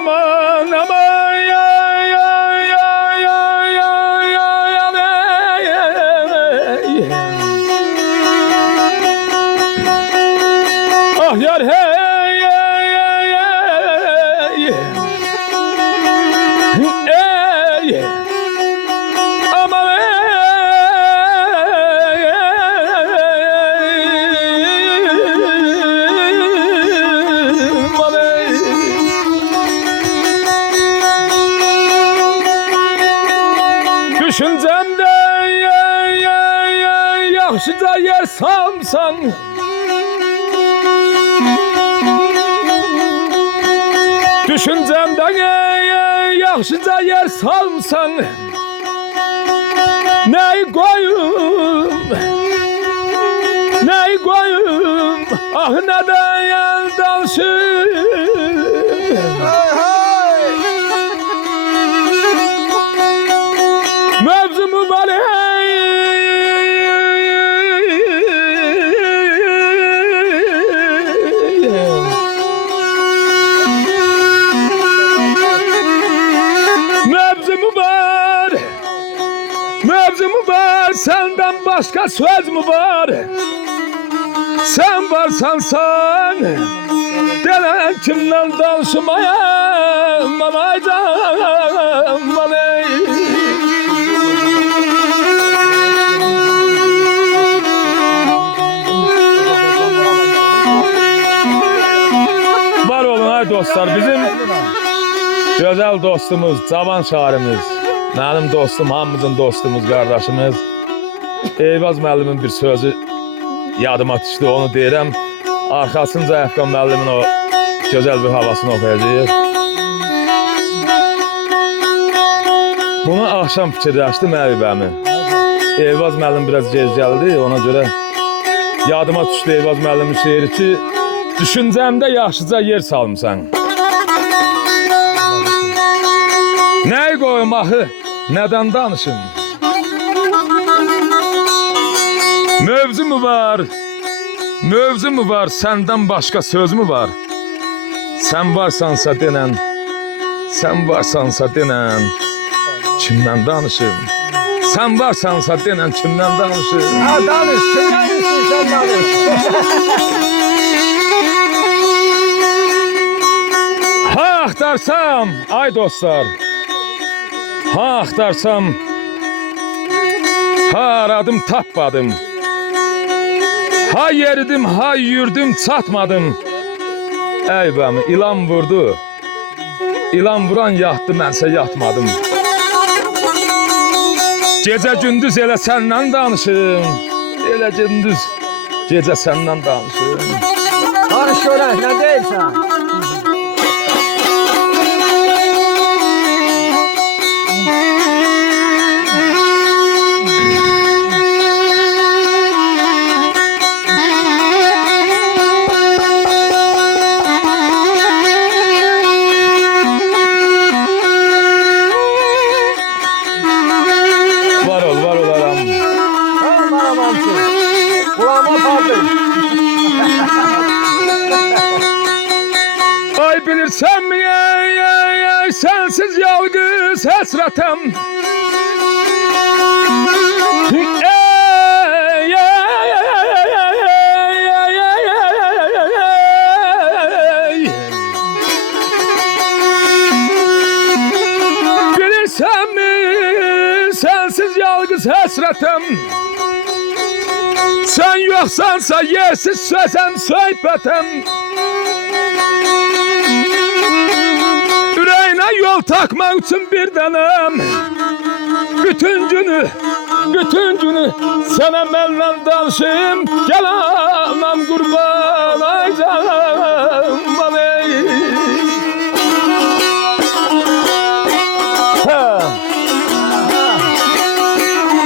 aman aman ya ya ya ya ya ya ya ah yar hey ya ya ya ya aman düşüncemde yaxşıca yer salsan düşüncemde yaxşıca yer salsan ney koyum ah neden yandansın mevzumu var mevzumu var senden başka söz mü var sen varsan sen gelen kimden danışmaya mamaycan mamay var olun ay dostlar bizim güzel dostumuz cavan şairimiz benim dostum, hamımızın dostumuz, kardeşimiz Eyvaz müəllimin bir sözü yadıma düşdü, onu deyirəm. Arkasınca Əfqan müəllimin o güzel bir havasını oxuyacaq. Bunu akşam fikirləşdim əvibəmi. Eyvaz müəllim biraz gec gəldi, ona görə yadıma düşdü Eyvaz müəllimin şeiri ki, düşüncəmdə yaxşıca yer salmışsan. Nəyi qoyum axı? Neden danışım? Mövzu mu var? Mövzu mu var? Senden başka söz mü var? Sen varsansa denen, sen varsansa denen, kimden danışım? Sen varsansa denen, kimden danışım? Ha danış, kimden sen danış. Ha axtarsam, ay dostlar. Ha axtarsam, ha aradım tapmadım. Ha yeridim, ha yürüdüm çatmadım. Eyvəm, ilan vurdu. İlan vuran yatdı, mənsə yatmadım. Gecə gündüz elə səndən danışım. Elə gündüz, gecə səndən danışım. Danış görək, nə deyirsən? Ay bilirsen mi sensiz yalgız hasretim. Bilirsen mi sensiz yalgız hasretim. Sen yoksansa yersiz sözüm söhbətim. Yüreğine yol takmak için bir denem. Bütün günü sana benimle danışayım. Gel anam kurban ay canım.